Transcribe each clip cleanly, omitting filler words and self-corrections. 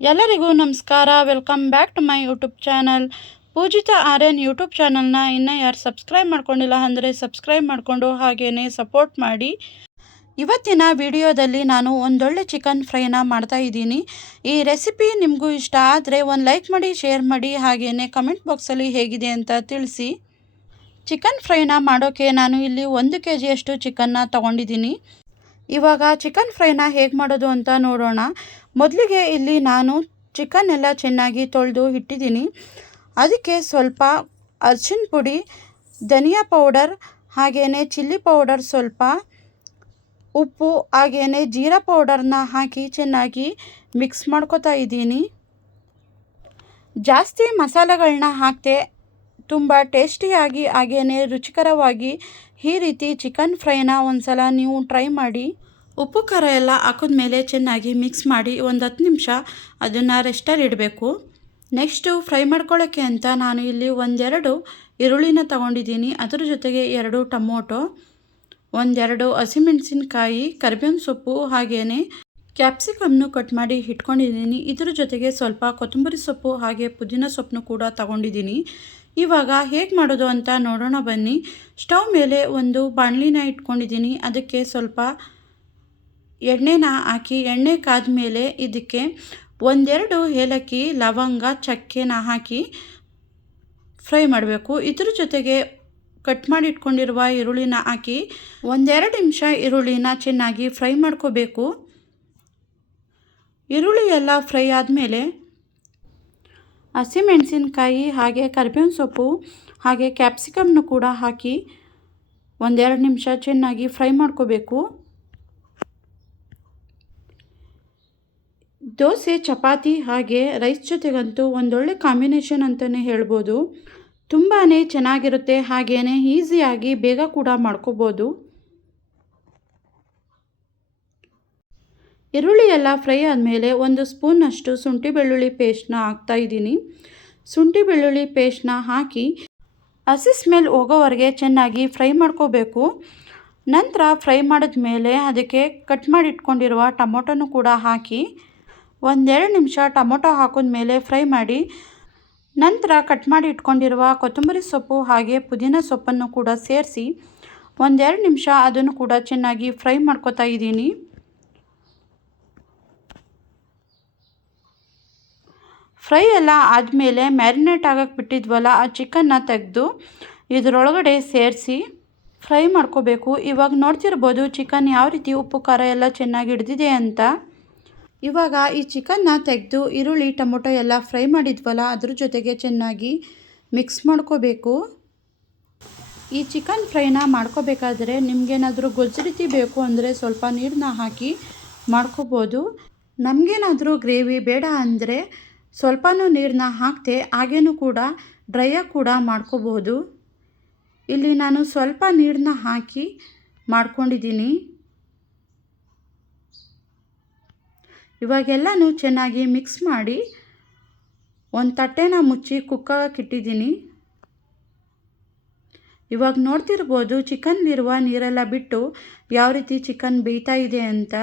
ಎಲ್ಲರಿಗೂ ನಮಸ್ಕಾರ. Welcome back to my YouTube channel. Pujita Aryan YouTube ಚಾನಲ್ನ ಇನ್ನೂ ಯಾರು ಸಬ್ಸ್ಕ್ರೈಬ್ ಮಾಡ್ಕೊಂಡಿಲ್ಲ ಅಂದರೆ ಸಬ್ಸ್ಕ್ರೈಬ್ ಮಾಡಿಕೊಂಡು ಹಾಗೇ ಸಪೋರ್ಟ್ ಮಾಡಿ. ಇವತ್ತಿನ ವಿಡಿಯೋದಲ್ಲಿ ನಾನು ಒಂದೊಳ್ಳೆ ಚಿಕನ್ ಫ್ರೈನ ಮಾಡ್ತಾ ಇದ್ದೀನಿ. ಈ ರೆಸಿಪಿ ನಿಮಗೂ ಇಷ್ಟ ಆದರೆ ಒಂದು ಲೈಕ್ ಮಾಡಿ, ಶೇರ್ ಮಾಡಿ, ಹಾಗೆಯೇ ಕಮೆಂಟ್ ಬಾಕ್ಸಲ್ಲಿ ಹೇಗಿದೆ ಅಂತ ತಿಳಿಸಿ. ಚಿಕನ್ ಫ್ರೈನ ಮಾಡೋಕ್ಕೆ ನಾನು ಇಲ್ಲಿ 1 kgಯಷ್ಟು ಚಿಕನ್ನ ತೊಗೊಂಡಿದ್ದೀನಿ. ಇವಾಗ ಚಿಕನ್ ಫ್ರೈನ ಹೇಗೆ ಮಾಡೋದು ಅಂತ ನೋಡೋಣ. ಮೊದಲಿಗೆ ಇಲ್ಲಿ ನಾನು ಚಿಕನ್ ಎಲ್ಲ ಚೆನ್ನಾಗಿ ತೊಳೆದು ಇಟ್ಟಿದ್ದೀನಿ. ಅದಕ್ಕೆ ಸ್ವಲ್ಪ ಅರಿಶಿನ ಪುಡಿ, ಧನಿಯಾ ಪೌಡರ್, ಹಾಗೆಯೇ ಚಿಲ್ಲಿ ಪೌಡರ್, ಸ್ವಲ್ಪ ಉಪ್ಪು, ಹಾಗೆಯೇ ಜೀರಾ ಪೌಡರ್ನ ಹಾಕಿ ಚೆನ್ನಾಗಿ ಮಿಕ್ಸ್ ಮಾಡ್ಕೊತಾ ಇದ್ದೀನಿ. ಜಾಸ್ತಿ ಮಸಾಲೆಗಳನ್ನ ಹಾಕದೆ ತುಂಬ ಟೇಸ್ಟಿಯಾಗಿ ಹಾಗೆಯೇ ರುಚಿಕರವಾಗಿ ಈ ರೀತಿ ಚಿಕನ್ ಫ್ರೈನ ಒಂದ್ಸಲ ನೀವು ಟ್ರೈ ಮಾಡಿ. ಉಪ್ಪು ಖಾರ ಎಲ್ಲ ಹಾಕಿದ್ಮೇಲೆ ಚೆನ್ನಾಗಿ ಮಿಕ್ಸ್ ಮಾಡಿ ಒಂದು 10 ನಿಮಿಷ ಅದನ್ನು ರೆಸ್ಟಲ್ಲಿ ಇಡಬೇಕು. ನೆಕ್ಸ್ಟು ಫ್ರೈ ಮಾಡ್ಕೊಳ್ಳೋಕ್ಕೆ ಅಂತ ನಾನು ಇಲ್ಲಿ 1-2 ಈರುಳ್ಳಿನ ತೊಗೊಂಡಿದ್ದೀನಿ. ಅದ್ರ ಜೊತೆಗೆ 2 ಟೊಮೊಟೊ, 1-2 ಹಸಿಮೆಣಸಿನ್ಕಾಯಿ, ಕರಿಬೇವಿನ ಸೊಪ್ಪು, ಹಾಗೆಯೇ ಕ್ಯಾಪ್ಸಿಕಮ್ನು ಕಟ್ ಮಾಡಿ ಇಟ್ಕೊಂಡಿದ್ದೀನಿ. ಇದ್ರ ಜೊತೆಗೆ ಸ್ವಲ್ಪ ಕೊತ್ತಂಬರಿ ಸೊಪ್ಪು ಹಾಗೆ ಪುದೀನ ಸೊಪ್ಪನ್ನು ಕೂಡ ತೊಗೊಂಡಿದ್ದೀನಿ. ಇವಾಗ ಹೇಗೆ ಮಾಡೋದು ಅಂತ ನೋಡೋಣ ಬನ್ನಿ. ಸ್ಟವ್ ಮೇಲೆ ಒಂದು ಬಾಣಲಿನ ಇಟ್ಕೊಂಡಿದ್ದೀನಿ. ಅದಕ್ಕೆ ಸ್ವಲ್ಪ ಎಣ್ಣೆನ ಹಾಕಿ, ಎಣ್ಣೆ ಕಾದ ಮೇಲೆ ಇದಕ್ಕೆ 1-2 ಏಲಕ್ಕಿ, ಲವಂಗ, ಚಕ್ಕೆನ ಹಾಕಿ ಫ್ರೈ ಮಾಡಬೇಕು. ಇದ್ರ ಜೊತೆಗೆ ಕಟ್ ಮಾಡಿ ಇಟ್ಕೊಂಡಿರುವ ಈರುಳ್ಳಿನ ಹಾಕಿ 1-2 ನಿಮಿಷ ಈರುಳ್ಳಿನ ಚೆನ್ನಾಗಿ ಫ್ರೈ ಮಾಡ್ಕೋಬೇಕು. ಈರುಳ್ಳಿ ಎಲ್ಲ ಫ್ರೈ ಆದಮೇಲೆ ಹಸಿಮೆಣಸಿನ್ಕಾಯಿ ಹಾಗೆ ಕರಿಬೇವಿನ ಸೊಪ್ಪು ಹಾಗೆ ಕ್ಯಾಪ್ಸಿಕಮ್ನು ಕೂಡ ಹಾಕಿ 1-2 ನಿಮಿಷ ಚೆನ್ನಾಗಿ ಫ್ರೈ ಮಾಡ್ಕೋಬೇಕು. ದೋಸೆ, ಚಪಾತಿ ಹಾಗೆ ರೈಸ್ ಜೊತೆಗಂತೂ ಒಂದೊಳ್ಳೆ ಕಾಂಬಿನೇಷನ್ ಅಂತಲೇ ಹೇಳ್ಬೋದು. ತುಂಬಾ ಚೆನ್ನಾಗಿರುತ್ತೆ, ಹಾಗೆಯೇ ಈಸಿಯಾಗಿ ಬೇಗ ಕೂಡ ಮಾಡ್ಕೋಬೋದು. ಈರುಳ್ಳಿ ಎಲ್ಲ ಫ್ರೈ ಆದಮೇಲೆ 1 ಸ್ಪೂನಷ್ಟು ಶುಂಠಿ ಬೆಳ್ಳುಳ್ಳಿ ಪೇಸ್ಟ್ನ ಹಾಕ್ತಾಯಿದ್ದೀನಿ. ಶುಂಠಿ ಬೆಳ್ಳುಳ್ಳಿ ಪೇಸ್ಟ್ನ ಹಾಕಿ ಹಸಿ ಸ್ಮೆಲ್ ಹೋಗೋವರೆಗೆ ಚೆನ್ನಾಗಿ ಫ್ರೈ ಮಾಡ್ಕೋಬೇಕು. ನಂತರ ಫ್ರೈ ಮಾಡಿದ್ಮೇಲೆ ಅದಕ್ಕೆ ಕಟ್ ಮಾಡಿ ಇಟ್ಕೊಂಡಿರುವ ಟೊಮೊಟೊನೂ ಕೂಡ ಹಾಕಿ 1-2 ನಿಮಿಷ ಟೊಮೊಟೊ ಹಾಕಿದ್ಮೇಲೆ ಫ್ರೈ ಮಾಡಿ, ನಂತರ ಕಟ್ ಮಾಡಿ ಇಟ್ಕೊಂಡಿರುವ ಕೊತ್ತಂಬರಿ ಸೊಪ್ಪು ಹಾಗೆ ಪುದೀನ ಸೊಪ್ಪನ್ನು ಕೂಡ ಸೇರಿಸಿ 1-2 ನಿಮಿಷ ಅದನ್ನು ಕೂಡ ಚೆನ್ನಾಗಿ ಫ್ರೈ ಮಾಡ್ಕೊತಾ ಇದ್ದೀನಿ. ಫ್ರೈ ಎಲ್ಲ ಆದಮೇಲೆ ಮ್ಯಾರಿನೇಟ್ ಆಗಕ್ಕೆ ಬಿಟ್ಟಿದ್ವಲ್ಲ ಆ ಚಿಕನ್ನ ತೆಗೆದು ಇದರೊಳಗಡೆ ಸೇರಿಸಿ ಫ್ರೈ ಮಾಡ್ಕೋಬೇಕು. ಇವಾಗ ನೋಡ್ತಿರ್ಬೋದು ಚಿಕನ್ ಯಾವ ರೀತಿ ಉಪ್ಪು ಖಾರ ಎಲ್ಲ ಚೆನ್ನಾಗಿ ಹಿಡಿದಿದೆ ಅಂತ. ಇವಾಗ ಈ ಚಿಕನ್ನ ತೆಗೆದು ಈರುಳ್ಳಿ ಟೊಮೊಟೊ ಎಲ್ಲ ಫ್ರೈ ಮಾಡಿದ್ವಲ್ಲ ಅದ್ರ ಜೊತೆಗೆ ಚೆನ್ನಾಗಿ ಮಿಕ್ಸ್ ಮಾಡ್ಕೋಬೇಕು. ಈ ಚಿಕನ್ ಫ್ರೈನ ಮಾಡ್ಕೋಬೇಕಾದ್ರೆ ನಿಮಗೇನಾದರೂ ಗೊಜ್ಜು ರೀತಿ ಬೇಕು ಅಂದರೆ ಸ್ವಲ್ಪ ನೀರನ್ನ ಹಾಕಿ ಮಾಡ್ಕೋಬೋದು. ನಮಗೇನಾದರೂ ಗ್ರೇವಿ ಬೇಡ ಅಂದರೆ ಸ್ವಲ್ಪನೂ ನೀರನ್ನ ಹಾಕದೆ ಹಾಗೇನೂ ಕೂಡ ಡ್ರೈಯಾಗಿ ಕೂಡ ಮಾಡ್ಕೋಬೋದು. ಇಲ್ಲಿ ನಾನು ಸ್ವಲ್ಪ ನೀರನ್ನ ಹಾಕಿ ಮಾಡ್ಕೊಂಡಿದ್ದೀನಿ. ಇವಾಗೆಲ್ಲನೂ ಚೆನ್ನಾಗಿ ಮಿಕ್ಸ್ ಮಾಡಿ ಒಂದು ತಟ್ಟೆನ ಮುಚ್ಚಿ ಕುಕ್ಕಾಗಕ್ಕೆ ಇಟ್ಟಿದ್ದೀನಿ. ಇವಾಗ ನೋಡ್ತಿರ್ಬೋದು ಚಿಕನ್ಲಿರುವ ನೀರೆಲ್ಲ ಬಿಟ್ಟು ಯಾವ ರೀತಿ ಚಿಕನ್ ಬೇಯ್ತಾ ಇದೆ ಅಂತ.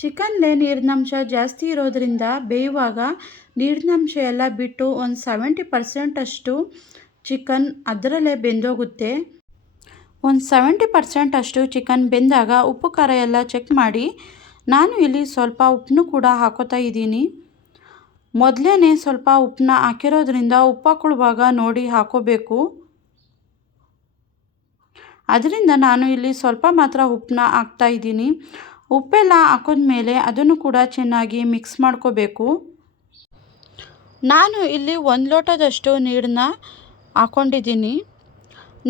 ಚಿಕನ್ಲೇ ನೀರಿನಂಶ ಜಾಸ್ತಿ ಇರೋದ್ರಿಂದ ಬೇಯುವಾಗ ನೀರಿನಂಶ ಎಲ್ಲ ಬಿಟ್ಟು ಒಂದು 70% ಅಷ್ಟು ಚಿಕನ್ ಅದರಲ್ಲೇ ಬೆಂದೋಗುತ್ತೆ. ಒಂದು 70% ಅಷ್ಟು ಚಿಕನ್ ಬೆಂದಾಗ ಉಪ್ಪು ಖಾರ ಎಲ್ಲ ಚೆಕ್ ಮಾಡಿ. ನಾನು ಇಲ್ಲಿ ಸ್ವಲ್ಪ ಉಪ್ಪನ್ನು ಕೂಡ ಹಾಕೋತಾ ಇದ್ದೀನಿ. ಮೊದಲೇ ಸ್ವಲ್ಪ ಉಪ್ಪನ್ನ ಹಾಕಿರೋದ್ರಿಂದ ಉಪ್ಪು ಹಾಕೊಳ್ಳುವಾಗ ನೋಡಿ ಹಾಕೋಬೇಕು. ಅದರಿಂದ ನಾನು ಇಲ್ಲಿ ಸ್ವಲ್ಪ ಮಾತ್ರ ಉಪ್ಪನ್ನ ಹಾಕ್ತಾ ಇದ್ದೀನಿ. ಉಪ್ಪೆಲ್ಲ ಹಾಕಿದ್ಮೇಲೆ ಅದನ್ನು ಕೂಡ ಚೆನ್ನಾಗಿ ಮಿಕ್ಸ್ ಮಾಡ್ಕೋಬೇಕು. ನಾನು ಇಲ್ಲಿ 1 ಲೋಟದಷ್ಟು ನೀರನ್ನ ಹಾಕ್ಕೊಂಡಿದ್ದೀನಿ.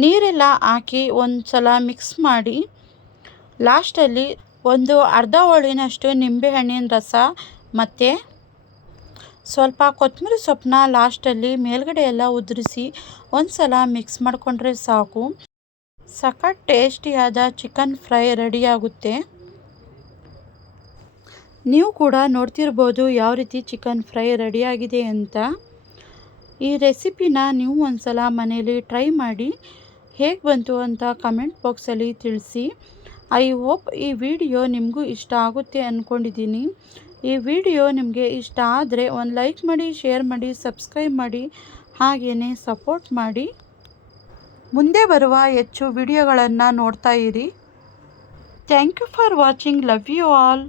ನೀರೆಲ್ಲ ಹಾಕಿ ಒಂದು ಸಲ ಮಿಕ್ಸ್ ಮಾಡಿ ಲಾಸ್ಟಲ್ಲಿ ಒಂದು ಅರ್ಧ ಹೋಳಿನಷ್ಟು ನಿಂಬೆಹಣ್ಣಿನ ರಸ ಮತ್ತು ಸ್ವಲ್ಪ ಕೊತ್ತಂಬರಿ ಸೊಪ್ಪನ್ನ ಲಾಸ್ಟಲ್ಲಿ ಮೇಲ್ಗಡೆ ಎಲ್ಲ ಉದುರಿಸಿ ಒಂದು ಸಲ ಮಿಕ್ಸ್ ಮಾಡಿಕೊಂಡ್ರೆ ಸಾಕು. ಸಖತ್ ಟೇಸ್ಟಿಯಾದ ಚಿಕನ್ ಫ್ರೈ ರೆಡಿಯಾಗುತ್ತೆ. ನೀವು ಕೂಡ ನೋಡ್ತಿರ್ಬೋದು ಯಾವ ರೀತಿ ಚಿಕನ್ ಫ್ರೈ ರೆಡಿಯಾಗಿದೆ ಅಂತ. ಈ ರೆಸಿಪಿನ ನೀವು ಒಂದು ಸಲ ಮನೇಲಿ ಟ್ರೈ ಮಾಡಿ ಹೇಗೆ ಬಂತು ಅಂತ ಕಮೆಂಟ್ ಬಾಕ್ಸಲ್ಲಿ ತಿಳಿಸಿ. ಐ ಹೋಪ್ ಈ ವಿಡಿಯೋ ನಿಮಗೂ ಇಷ್ಟ ಆಗುತ್ತೆ ಅಂದ್ಕೊಂಡಿದ್ದೀನಿ. ಈ ವಿಡಿಯೋ ನಿಮಗೆ ಇಷ್ಟ ಆದರೆ ಒಂದು ಲೈಕ್ ಮಾಡಿ, ಶೇರ್ ಮಾಡಿ, ಸಬ್ಸ್ಕ್ರೈಬ್ ಮಾಡಿ, ಹಾಗೆಯೇ ಸಪೋರ್ಟ್ ಮಾಡಿ. ಮುಂದೆ ಬರುವ ಹೆಚ್ಚು ವಿಡಿಯೋಗಳನ್ನು ನೋಡ್ತಾ ಇರಿ. Thank you for watching. Love you all.